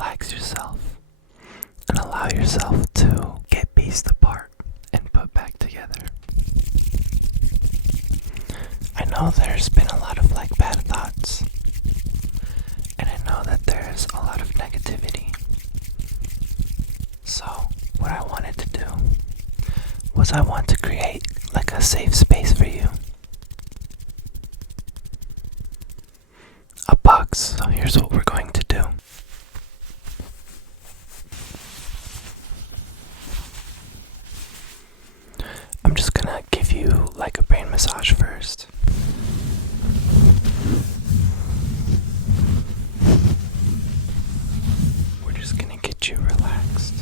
relax yourself and allow yourself to get pieced apart and put back together. I know there's been a lot of bad thoughts, and I know that there's a lot of negativity. So what I wanted to do was I want to create a safe space for you. A box. So here's what we're going to do. I'm just gonna give you a brain massage first. We're just gonna get you relaxed.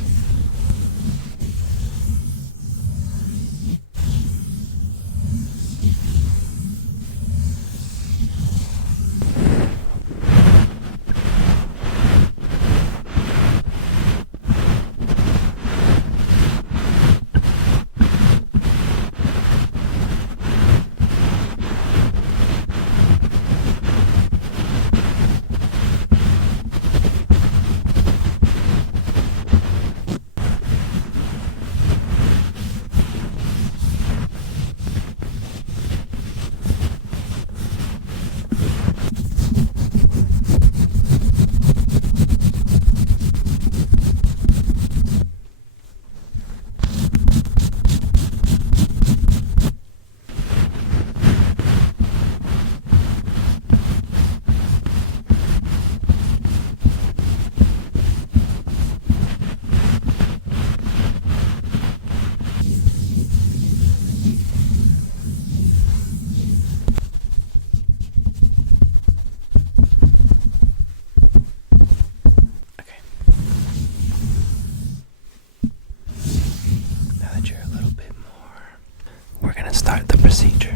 Start the procedure.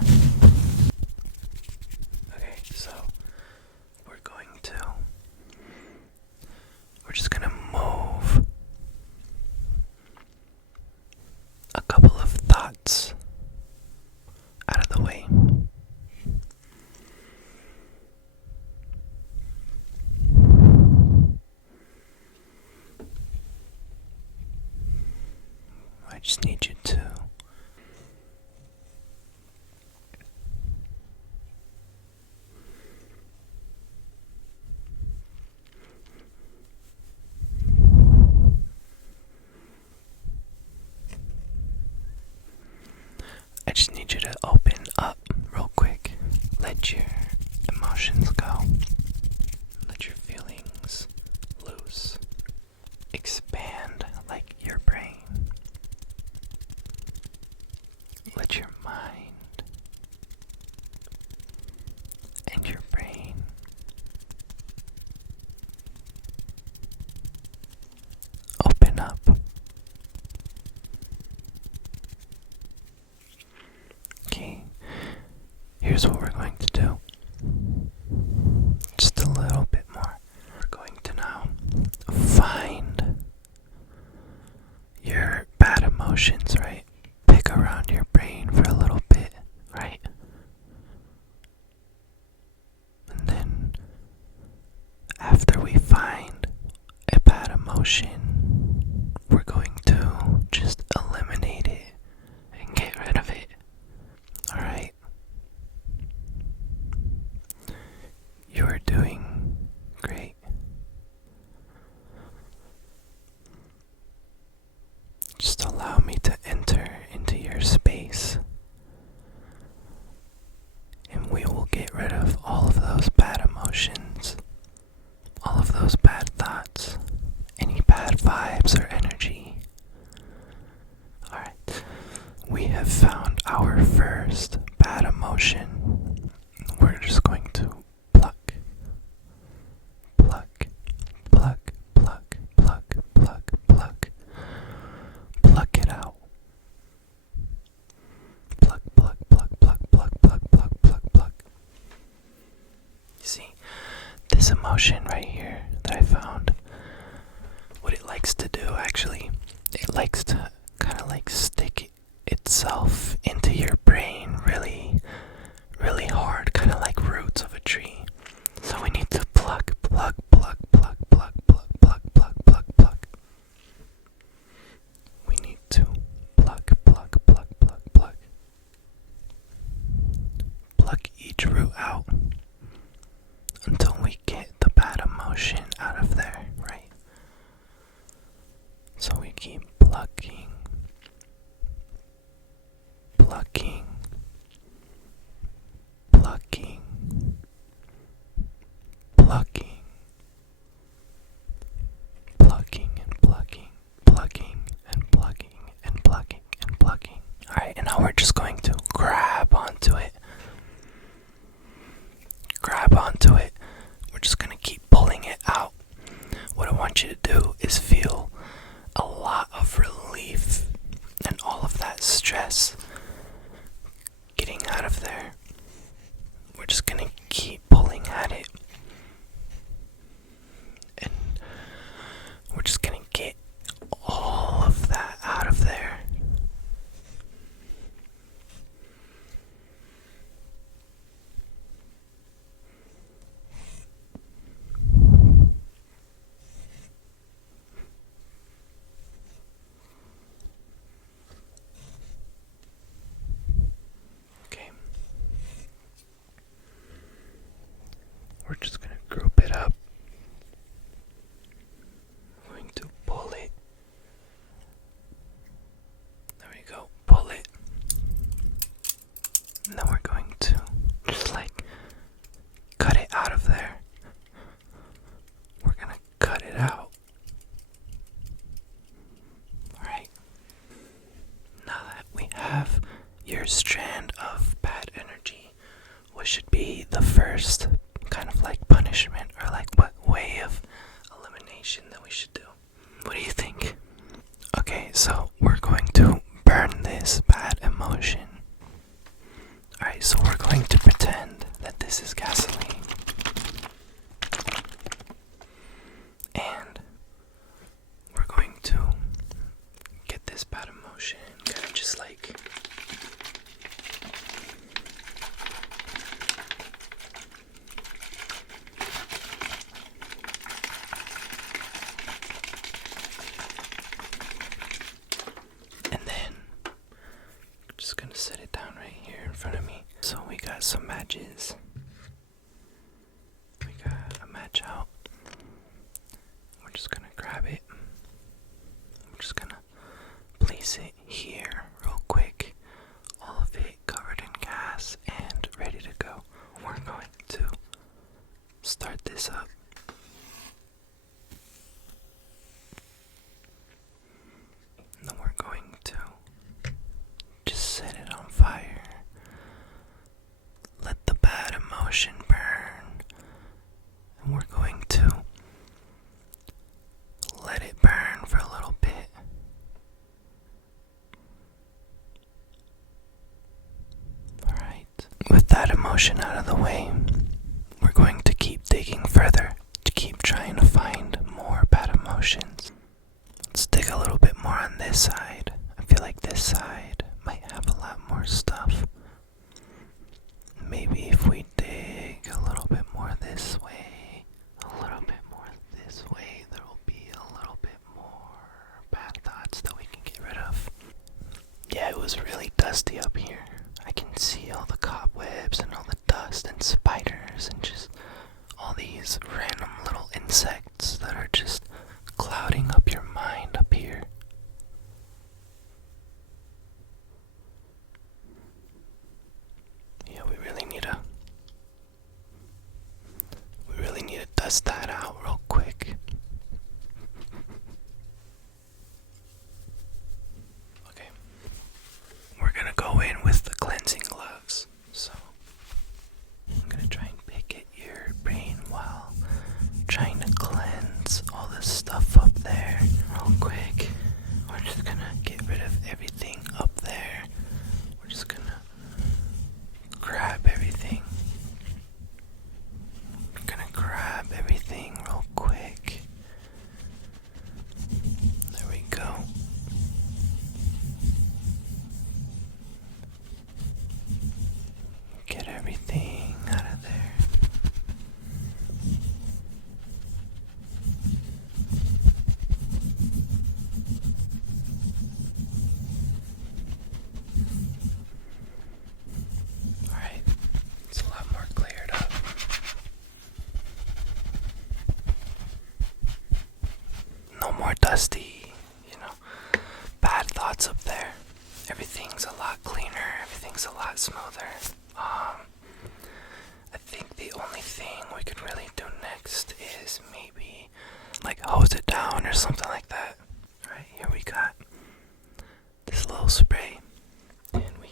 Okay, so we're just gonna move a couple of thoughts out of the way. I just need you to open up real quick. Let your emotions go. Let your feelings loose. Expand like your brain. Let your mind and your brain open up. Here's what we're going to do. Just a little bit more. We're going to now find your bad emotions, right? Pick around your brain for a little bit, right? And then after we find a bad emotion, we're going to just eliminate it and get rid of it. Alright? You're doing great. Just allow me to enter into your space, and we will get rid of all of those bad emotions, all of those bad thoughts, any bad vibes or energy. Alright, we have found our first bad emotion. We're just going to pluck, pluck, pluck, pluck, pluck, pluck, pluck. Pluck it out. Pluck, pluck, pluck, pluck, pluck, pluck, pluck, pluck, pluck. You see, this emotion right here that I found, what it likes to do actually, it likes to kind of stick itself into your brain really, really hard, kind of like roots of a tree. So we need to pluck, pluck, pluck, pluck, pluck, pluck, pluck, pluck. we're just going to grab onto it. Grab onto it. We're just going to keep pulling it out. What I want you to do is feel a lot of relief and all of that stress getting out of there. We're just going to keep pulling at it. And we're just going to get all of that out of there. Okay. We're just going to group it up. We're going to pull it. There we go. Pull it. And then we're going to just like cut it out of there. We're going to cut it out. Alright. Now that we have your strand of bad energy, what should be the first kind of like punishment or like what way of elimination that we should do? What do you think? Okay, so we're going to burn this bad emotion. Alright, so we're going to pretend that this is gasoline. And we're going to get this bad emotion kind of just like and then I'm just gonna set it down right here in front of me. So we got some matches. We got a match out. We're just gonna grab it. We're just gonna place it here real quick. All of it covered in gas and ready to go. We're going to start this up. And then we're going to just set it on fire. Let the bad emotion burn. And we're going to let it burn for a little bit. Alright. With that emotion out of the way, we're going to keep digging further to keep trying to find more bad emotions. Let's dig a little bit more on this side. I feel like this side might have a lot more stuff. Maybe if we dig a little bit more this way, a little bit more this way, there will be a little bit more bad thoughts that we can get rid of. Yeah, it was really dusty up here. I can see all the cobwebs and all the dust and spiders and just all these random little insects that are just clouding up your mind up here. Yeah, we really need to dust that out real quick. Okay. We're gonna go in with the cleansing gloves. So I'm gonna try and pick at your brain while trying to cleanse all this stuff up there real quick. We're just gonna get rid of everything up there. We're just gonna grab everything. We're gonna grab everything real quick. There we go. Get everything out of there. Alright, it's a lot more cleared up. No more dusty, bad thoughts up there. Everything's a lot cleaner, everything's a lot smoother. I think the only thing we could really do next is maybe like hose it down or something like that. Alright, here we got this little spray, and we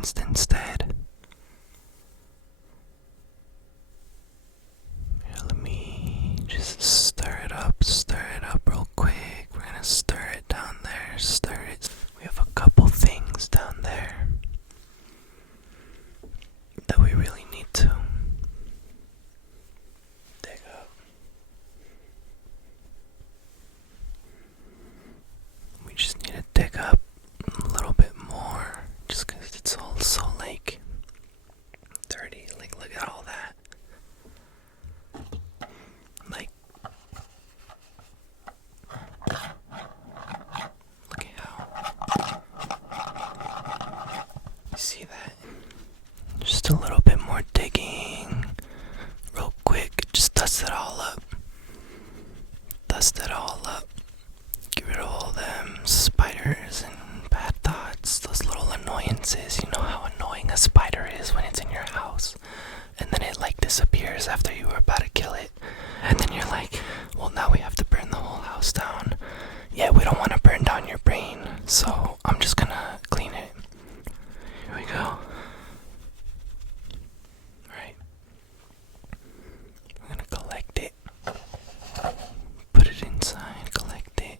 balanced instead. Here, let me just stir it up real quick. We're gonna stir it down there, stir it. We have a couple things down there that we really need to dig up. We just need to dig up a little bit more, just because it's all so like dirty. Like, look at all that. Like, look at how, you see that? Just a little bit more digging, real quick. Just dust it all up. Dust it all up. Get rid of all them spiders and bad thoughts, those little annoyances. You know how annoying a spider is when it's in your house, and then it like disappears after you were about to kill it, and then you're like, well, now we have to burn the whole house down. Yeah, we don't want to burn down your brain, so I'm just gonna clean it. Here we go. Alright. We're gonna collect it. Put it inside, collect it.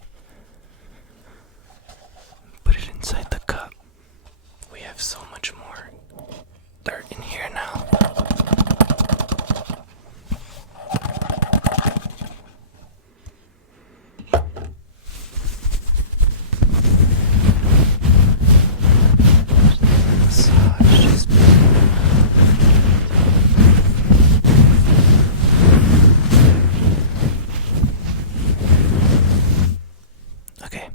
Put it inside the cup. We have so much more dirt in here now. Okay,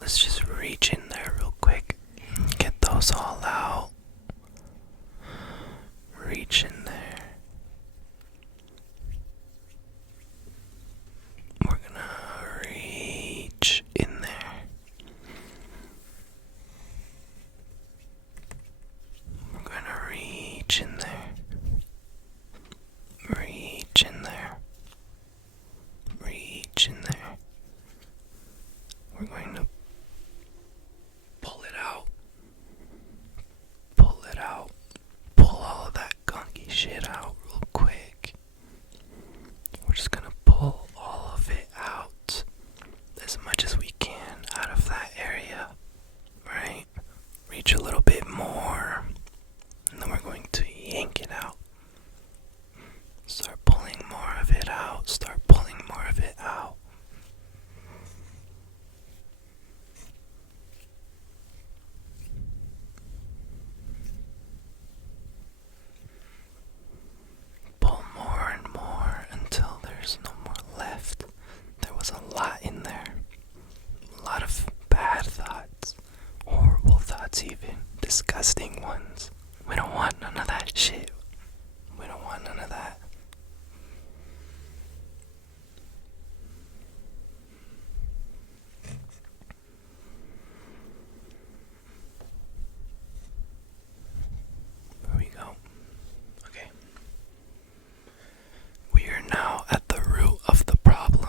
let's just reach in there real quick. Get those all out. Reach in there. We're gonna reach in there. We're gonna reach in there. Reach in there. Reach in there. We're going to pull it out. Pull it out. Pull all of that gunky shit out real quick. We're just gonna pull all of it out as much as we can out of that area. Right? Reach a little bit more. And then we're going to yank it out. Start pulling more of it out. Start pulling more of it out. Pull more and more until there's no more left. There was a lot in there. A lot of bad thoughts. Horrible thoughts even. Disgusting ones. We don't want none of that shit. We don't want none of that. There we go. Okay. We are now at the root of the problem.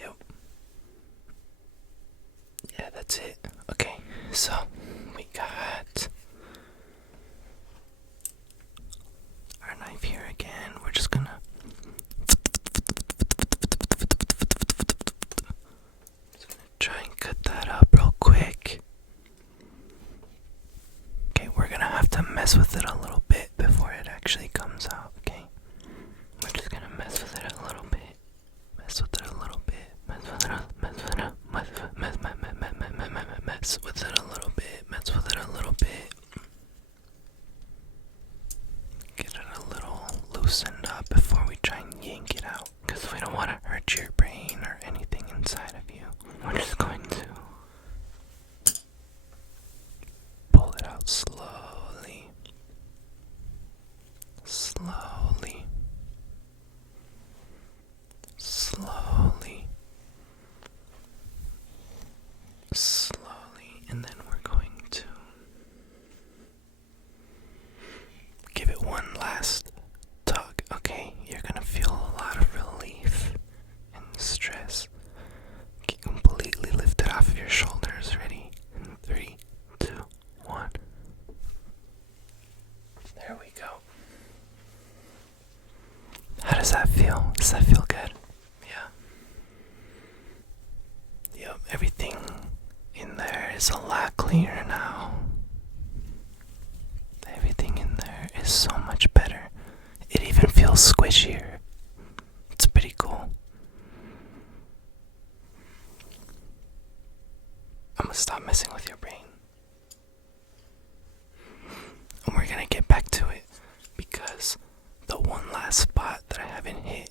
Yep. Yeah, that's it. Okay, so we got our knife here again. We're just gonna try and cut that up real quick. Okay, we're gonna have to mess with it a little bit before it actually comes out, okay? We're just gonna mess with it a little bit. Mess with it a little bit. Mess with it a little bit. is a lot clearer now. Everything in there is so much better. It even feels squishier. It's pretty cool. I'm gonna stop messing with your brain. And we're gonna get back to it because the one last spot that I haven't hit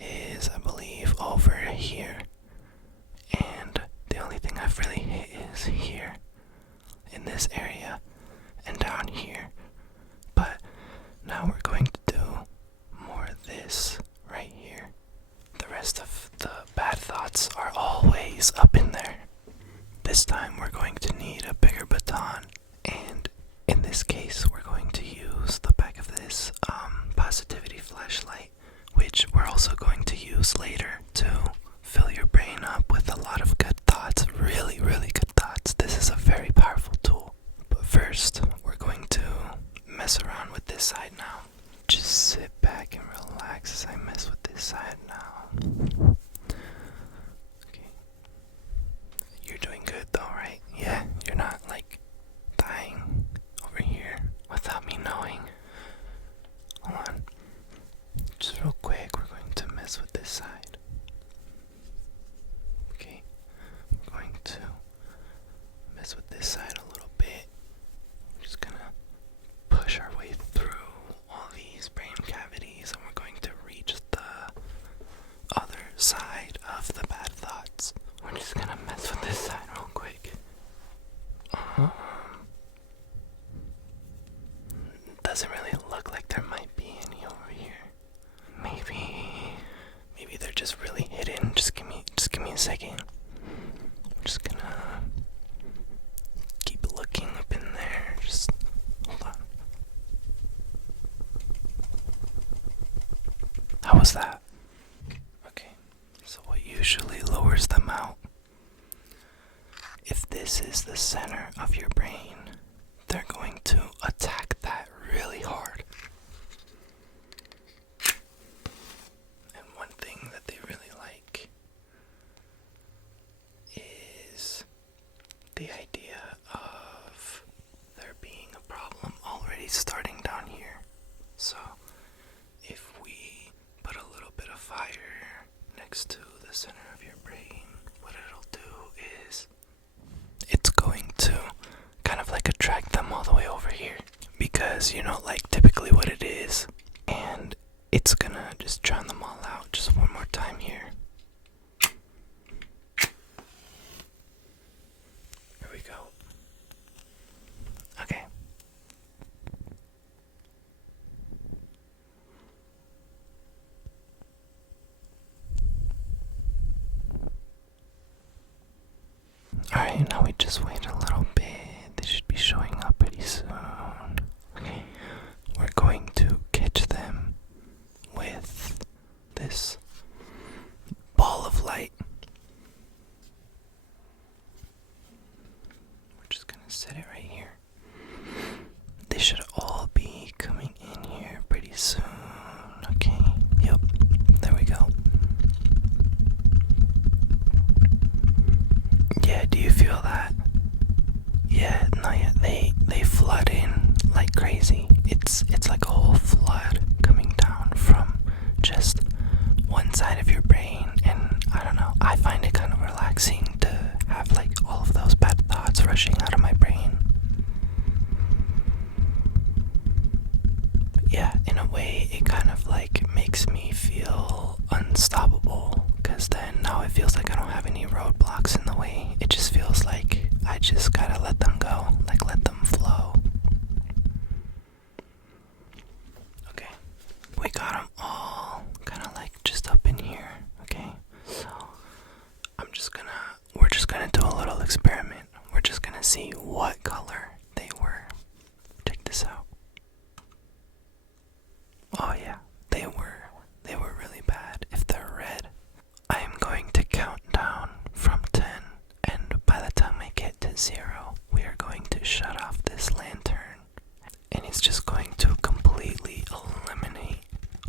is, I believe, over here. And the only thing I've really hit is here, in this area, and down here. But now we're going to do more of this right here. The rest of the bad thoughts are always up in there. This time we're going to need a bigger baton, and in this case we're going to use the back of this positivity flashlight, which we're also going to use later to fill your brain up with a lot of good thoughts, really, really good thoughts. This is a very powerful tool. But first, we're going to mess around with this side now. Just sit back and relax as I mess with this side now. Okay. You're doing good though, right? Yeah, you're not like dying over here without me knowing. Hold on. Just real quick, we're going to mess with this side. Okay. We're going to mess with this side a little bit. We're just gonna push our way through all these brain cavities, and we're going to reach the other side of the bad thoughts. We're just gonna mess with this side real quick. Doesn't really look like there might be any over here. Maybe they're just really hidden. Just give me a second. I'm just gonna keep looking up in there. Just hold on. How was that? Okay, so what usually lowers them out? If this is the center of your brain, they're going to attack that really hard. And one thing that they really like is the idea of there being a problem already starting down here. So if we put a little bit of fire next to the center of your brain, what it'll do is it's going to kind of like attract them all the way over here, because you know, like typically what it is, and it's gonna just drown them all out. Just one more time here. Here we go. Okay. Alright, now we just wait a little bit. They should be showing up pretty soon. Okay, we're going to catch them with this ball of light. We're just gonna set it right here. They should all be coming in here pretty soon. Okay, yep, there we go. Yeah, do you feel that? Yeah, no, yeah, they flood in like crazy. It's like a whole flood coming down from just one side of your brain, and I don't know, I find it kind of relaxing to have like all of those bad thoughts rushing out of my brain. But yeah, in a way, it kind of like makes me feel unstoppable, because then now it feels like I don't have any roadblocks in the way. It just feels like I just gotta let them go, like let them flow. Okay, we got them all kind of like just up in here. Okay, so we're just gonna do a little experiment. We're just gonna see what color they were. Check this out. Oh yeah, they were really bad. If they're red, I am going to count down from 10, and by the time I get to 0, we are going to shut off this lantern, and it's just going to completely eliminate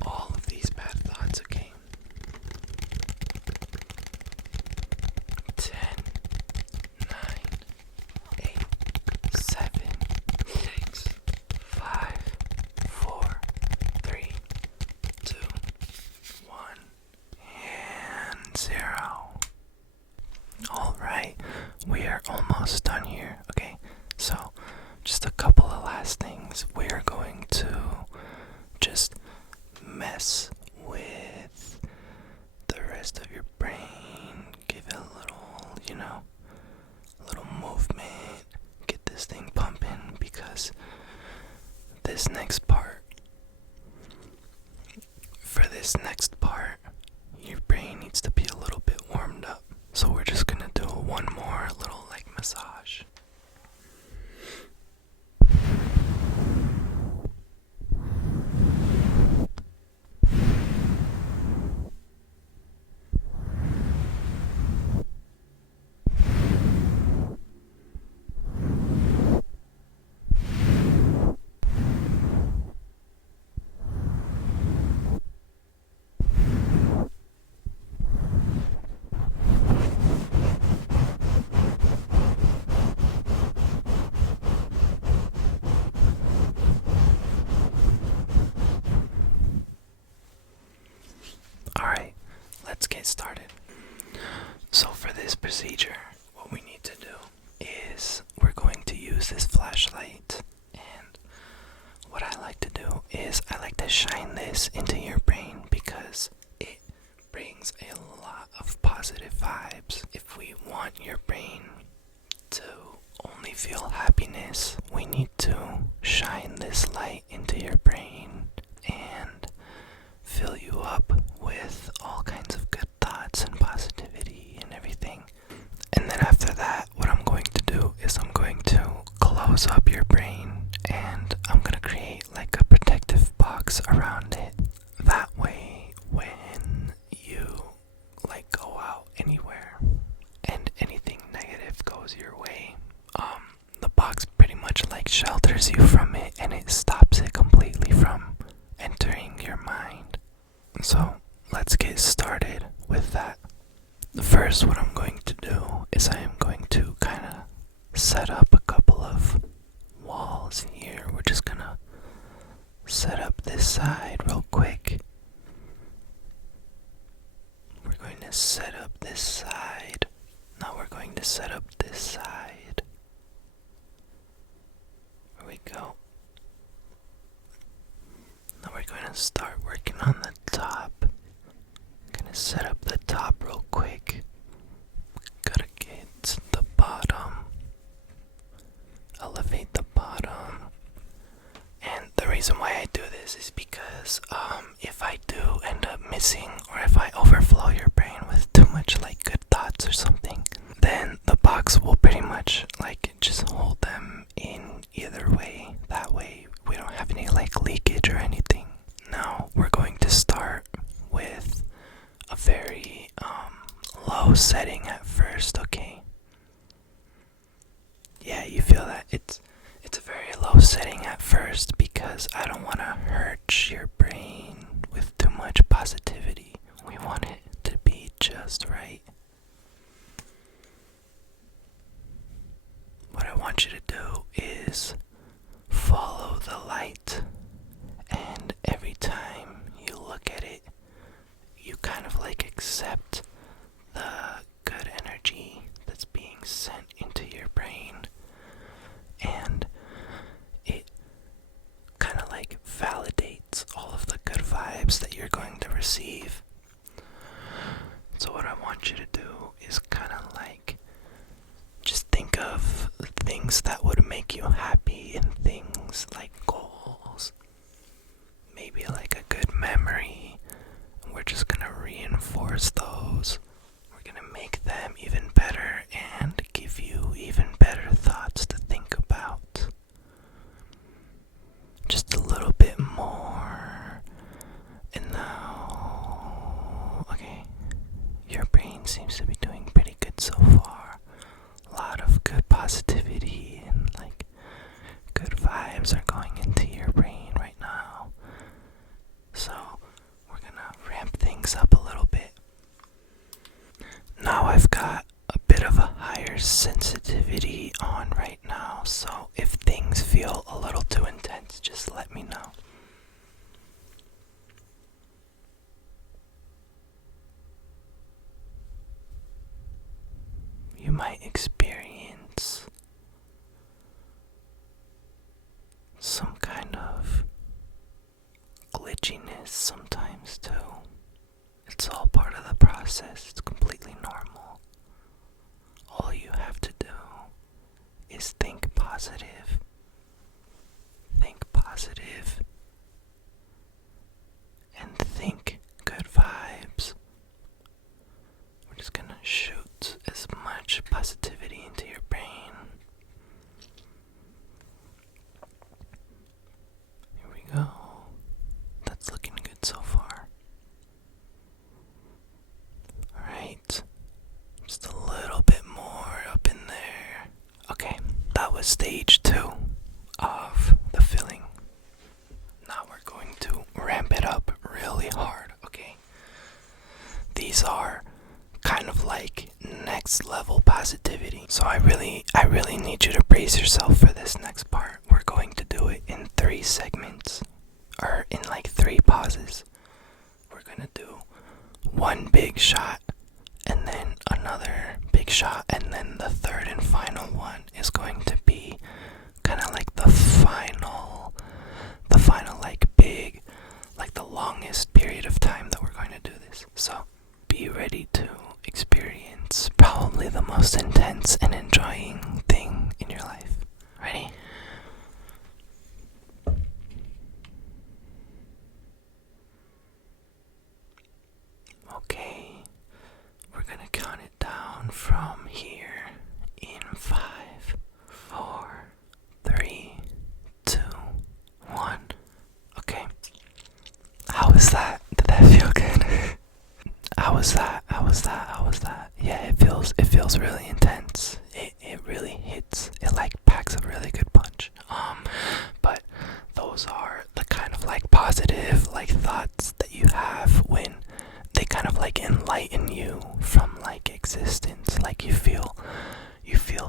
all of these bad thoughts. Okay, 10, 9, we are almost done here. Okay, so just a couple of last things. We are going to just mess with the rest of your brain. Give it a little, a little movement. Get this thing pumping, because this next part, your brain needs to be a little bit warmed up. So we're just gonna do one more little massage. Alright, let's get started. So for this procedure, what we need to do is we're going to use this flashlight, and what I like to do is I like to shine this into your brain because it brings a lot of positive vibes. If we want your brain to only feel happiness, we need to shine this light into your brain and fill you up with all kinds of good thoughts and positivity and everything. And then after that, what I'm going to do is I'm going to close up your brain, and I'm going to create like a protective box around it. That way, when you go out anywhere and anything negative goes your way, the box pretty much shelters you from it, and it stops it completely from entering your mind. So let's get started with that. First, what I'm going to do is I am going to kind of set up a couple of walls here. We're just gonna set up this side real quick. We're going to set up this side. Now we're going to set up this side. There we go. Now we're going to start working on the top. Gonna set up the top real quick. Gotta get the bottom. Elevate the bottom. And the reason why I do this is because if I do end up missing, or if I overflow your brain with too much good thoughts or something, then the box will pretty much just hold them in either way. That way we don't have any leakage or anything. Now we're going to start with a very low setting at first, okay? Yeah, you feel that? It's a very low setting at first because I don't want to hurt your brain with too much positivity. We want it to be just right. What I want you to do is follow the light, and every time you look at it, you kind of accept the good energy that's being sent into your brain, and it kind of validates all of the good vibes that you're going to receive. So what I want you to do is kind of just think of things that would make you happy, and things like goals, maybe a good memory. We're just gonna reinforce those. We're gonna make them even better and give you even better thoughts to think about. Just a little bit more. And now, okay, your brain seems to be doing pretty good so far. A lot of good positivity and good vibes are going into your brain right now. So we're gonna ramp things up a little bit. Now I've got a bit of a higher sensitivity on right now, so if things feel a little too intense, just let me know. You might experience sadness sometimes too. It's all part of the process. It's completely normal. All you have to do is think positive. Think positive. And think good vibes. We're just gonna shoot as much positivity into your brain. Here we go. That's looking good so far. Alright. Just a little bit more up in there. Okay, that was stage 2 of the filling. Now we're going to ramp it up really hard, okay? These are kind of like next level positivity. So I really need you to brace yourself for this next part. We're going to do it in 3 segments, or in like 3 pauses. We're gonna do one big shot, and then another big shot, and then the third and final one is going to be kind of like the final like big, like the longest period of time that we're going to do this. So be ready to experience probably the most intense and enjoying thing in your life. Ready? Okay, we're gonna count it down from here in 5, 4, 3, 2, 1. Okay. How was that? Did that feel good? How was that? Yeah, it feels really intense. It really hits. It like packs a really good punch. But those are the kind of like positive like thoughts that you have when they kind of like enlighten you from like existence. Like you feel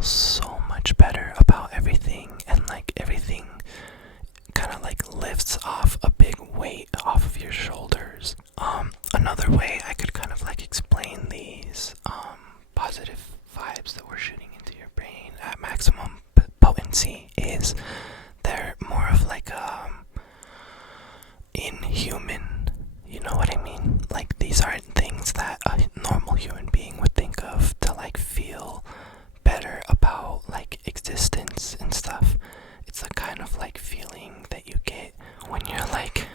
so much better about everything, and like everything kind of like lifts off a big weight off of your shoulders. Another way I could kind of like explain these positive vibes that we're shooting into your brain at maximum potency is they're more of like inhuman. You know what I mean? Like these aren't things that a normal human being would think of to like feel better about like existence and stuff. It's the kind of like feeling that you get when you're like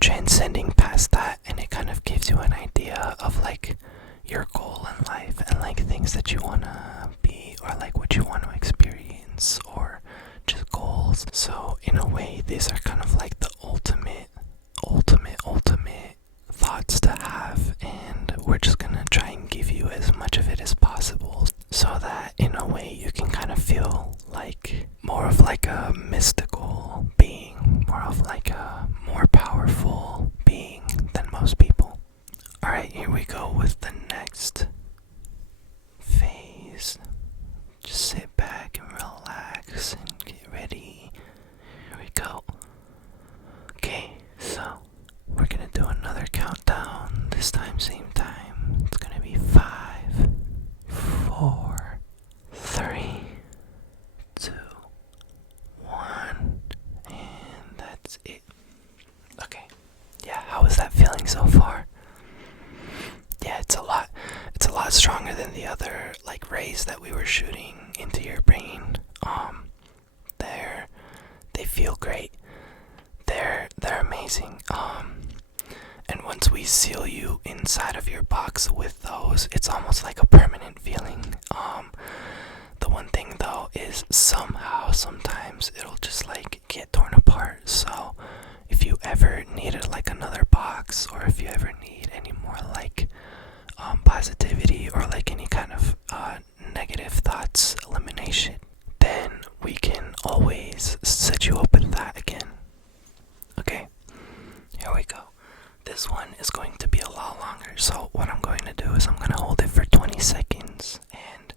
transcending past that, and it kind of gives you an idea of like your goal in life and like things that you want to be, or like what you want to experience, or just goals. So in a way, these are kind of like the ultimate thoughts to have, and we're just gonna try and give you as much of it as possible, so that in a way you can kind of feel like more of like a mystical being, more of like a more powerful being than most people. Alright, here we go with the next phase. Just sit back and relax and get ready. Here we go. Okay, so we're gonna do another countdown. This time, same time. It's gonna be 5, 4, 3, 2, 1, and that's it. Okay. Yeah, how is that feeling so far? Yeah, it's a lot stronger than the other like rays that we were shooting into your brain. They feel great. They're amazing. And once we seal you inside of your box with those, it's almost like a permanent feeling. The one thing though is sometimes it'll just like get torn apart. So if you ever needed like another box, or if you ever need any more like positivity, or like any kind of negative thoughts elimination, then we can always set you up with that again. Okay, here we go. This one is going to be a lot longer, so what I'm going to do is I'm going to hold it for 20 seconds, and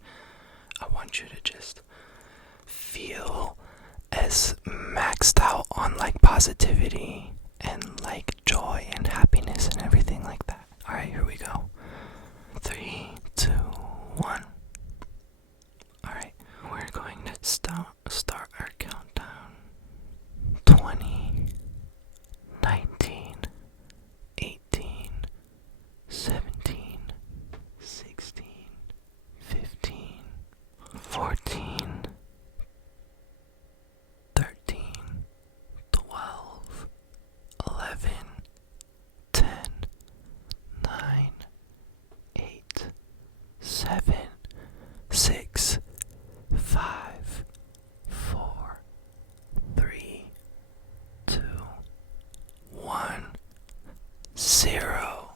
I want you to just feel as maxed out on like positivity and like joy and happiness and everything like that. Alright, here we go. 3, 2, 1. Alright, we're going to start our countdown. 20, 19, 6, 5, 4, 3, 2, 1, 0.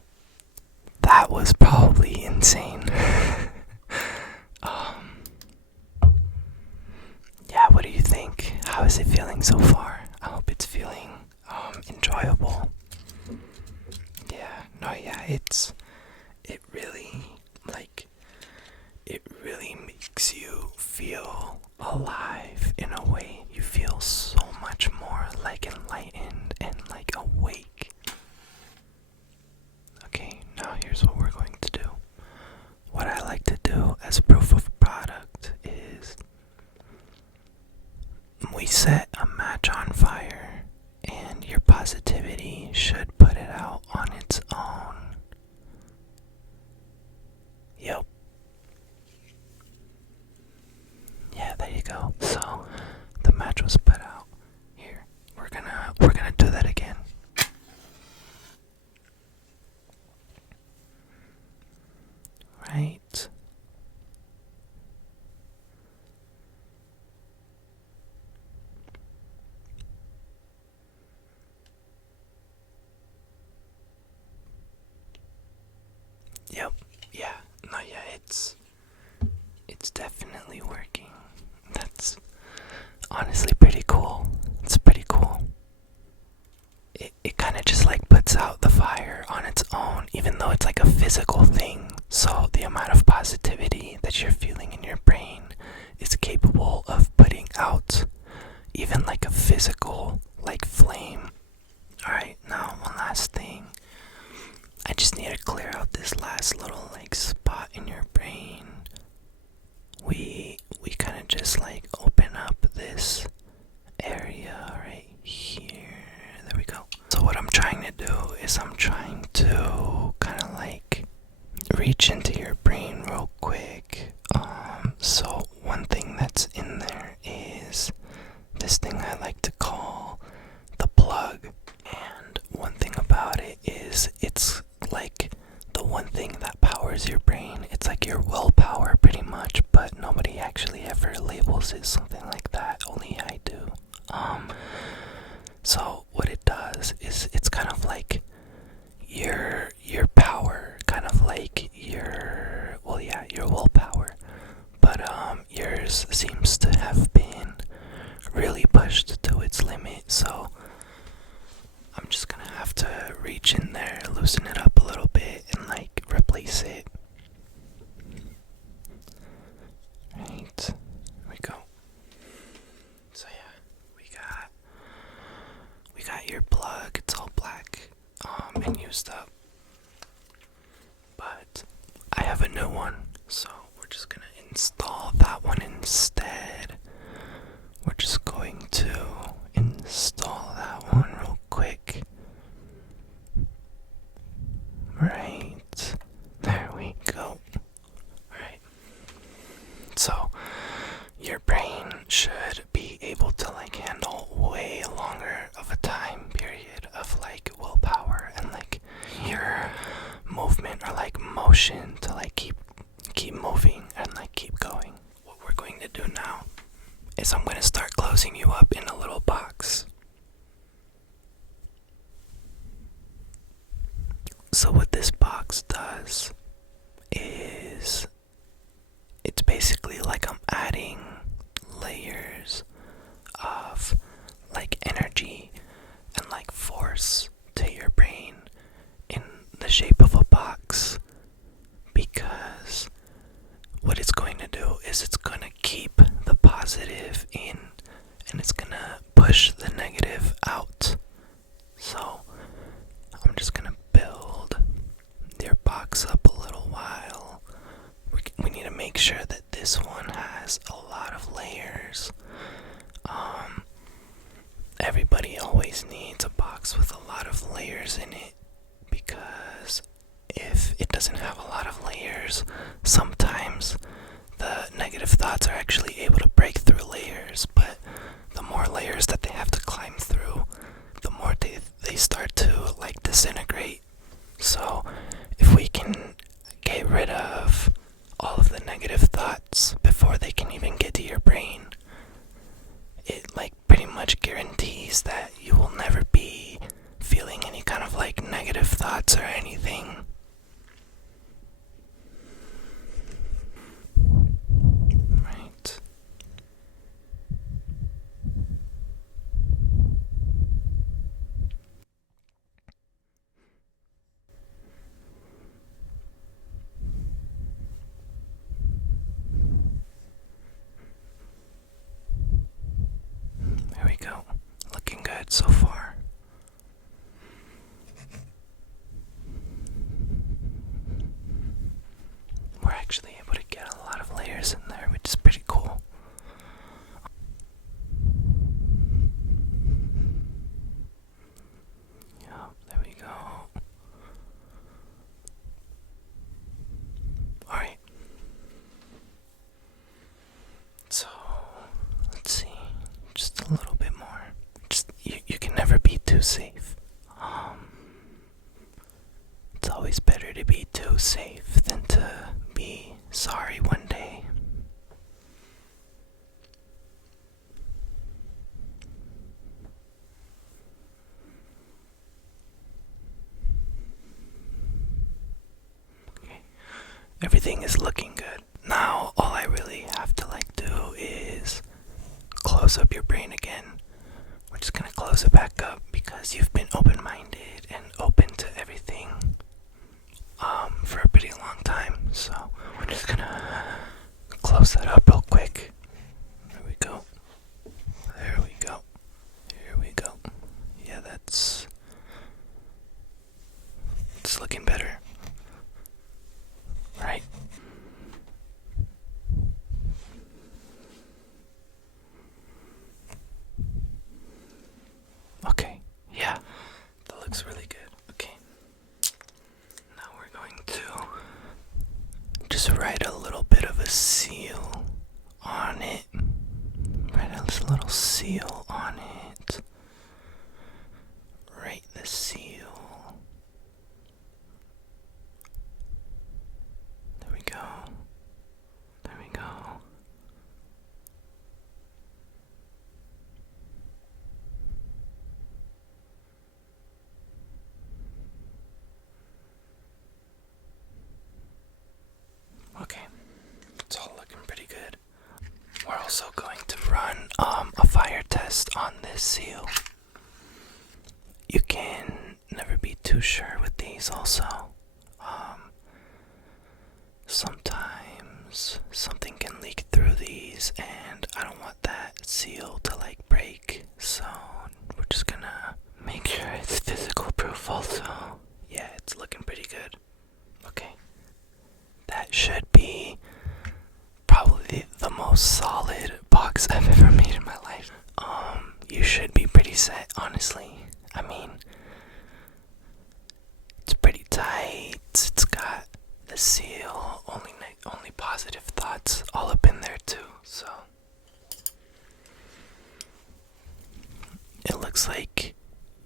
That was probably insane. Yeah, what do you think? How is it feeling so far? I hope it's feeling enjoyable. It really makes you feel alive in a way. You feel so much more like enlightened and like awake. Okay, now here's what we're going to do. What I like to do as proof of product is we set a match on fire and your positivity should put it out on its own. Yep. Yeah, there you go. So the match was put out. Here, we're gonna do that again. Right. Yep. Yeah. No, yeah, it's definitely working. That's honestly pretty cool. It's pretty cool. It kind of just like puts out the fire on its own, even though it's like a physical thing. So the amount of positivity that you're feeling in your brain is capable of putting out even like a physical like flame. Alright, now one last thing. I just need to clear out this last little like spot in your brain. We kind of just like open up this area right here. There we go. So what I'm trying to do is I'm trying to kind of like reach into your brain real quick. So one thing that's in there is this thing I like to call the plug. And one thing about it is it's like the one thing that powers your brain. It's like your willpower pretty much, but nobody actually ever labels it something like that. Only I do. So what it does is it's kind of like your power, kind of like your willpower. But yours seems to have been really pushed to its limit, so I'm just gonna have to reach in there, loosen it up a little bit, and like replace it. Right, here we go. So yeah, we got your plug. It's all black and used up, but I have a new one, so we're just gonna install that one instead. We're just going to install that one real quick. Right, there we go. Alright, so your brain should be able to like handle way longer of a time period of like willpower and like your movement or like motion to like keep moving and like keep going. What we're going to do now is I'm going to start closing you up in a little box. So what this box does is it's basically like I'm adding layers of like energy and like force to your brain in the shape of a box, because what it's going to do is it's going to keep the positive in and it's going to push the negative out. So I'm just going to build your box up a little while. We need to make sure that this one has a lot of layers. Everybody always needs a box with a lot of layers in it, because if it doesn't have a lot of layers, sometimes the negative thoughts are actually able to break through layers, but the more layers that they have to climb through, the more they start to like disintegrate. So if we can get rid of all of the negative thoughts before they can even get to your brain. It like pretty much guarantees that you will never be feeling any kind of like negative thoughts or anything. Right. There we go. Looking good so far. We're actually able to get a lot of layers in there, which is pretty cool. Yep, there we go. Alright. So, let's see. Just a little bit more. Just you can never be too safe. It's always better to be too safe than to be sorry one day. Okay. Everything is looking good. Now all I really have to do is close up your brain again. We're just gonna close it back up because you've been open-minded and open to everything for a pretty long time. So we're just gonna close that up real quick. There we go. There we go. Here we go. Yeah, it's looking better. Right? Okay, yeah, that looks really good. Okay, now we're going to just write a little bit of a seal on it. Write a little seal on it. Write the seal. There we go. There we go. Okay, it's all looking pretty good. We're also going to run a fire test on this seal. You can never be too sure with these also. Sometimes something can leak through these and I don't want that seal to break, so we're just gonna make sure it's physical proof also. Yeah, it's looking pretty good. Okay. That should be probably the most solid box I've ever made in my life. You should be pretty set, honestly. I mean, it's pretty tight. It's got the seal, only positive thoughts all up in there too. So it looks like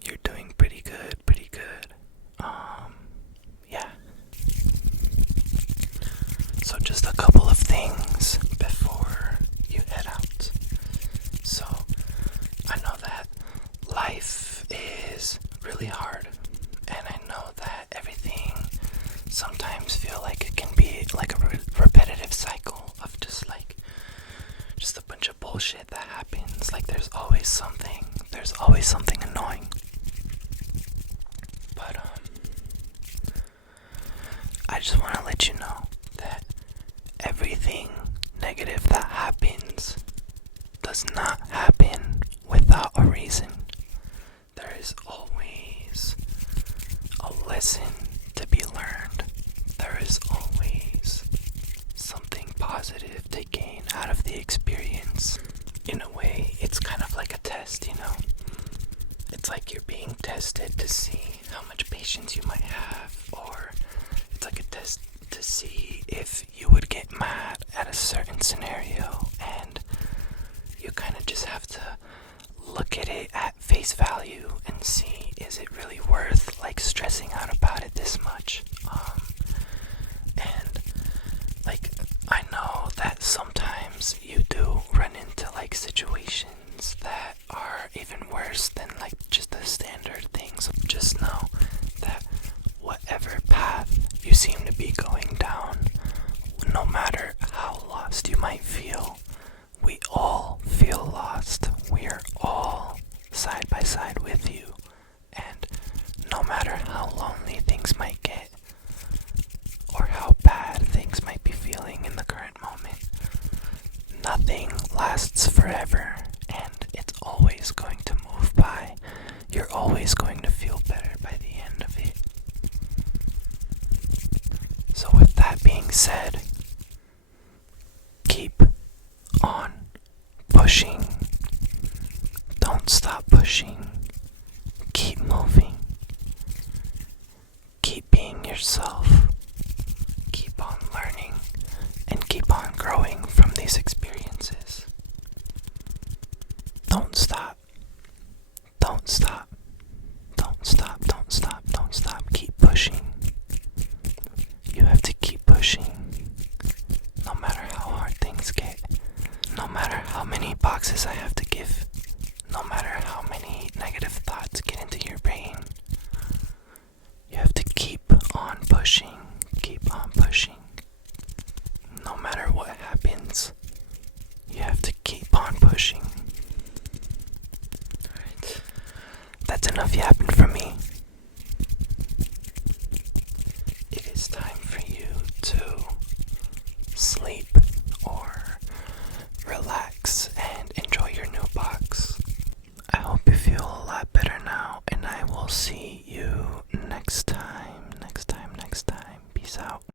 you're doing pretty good. Yeah. So just a couple of things before you head out. So I know that life is really hard, and I know that everything sometimes feel like it can be like a repetitive cycle of just a bunch of bullshit that happens. Like there's always something annoying. But I just want to let you know that everything negative that happens does not happen without a reason. There is always a lesson to be learned. There is always something positive to gain out of the experience. In a way, it's kind of like a test, It's like you're being tested to see how much patience you might have, or it's like a test to see if you would get mad at a certain scenario, and you kind of just have to look at it at face value and see, is it really worth stressing out about it this much? And I know that sometimes lasts forever and it's always going to move by. You're always going to feel better by the end of it. So with that being said, keep on pushing. Don't stop pushing. Keep moving. Keep being yourself. Keep on learning and keep on growing from these experiences. Don't stop. Don't stop. Don't stop. Don't stop. Don't stop. Keep pushing. You have to keep pushing. No matter how hard things get. No matter how many boxes I have to give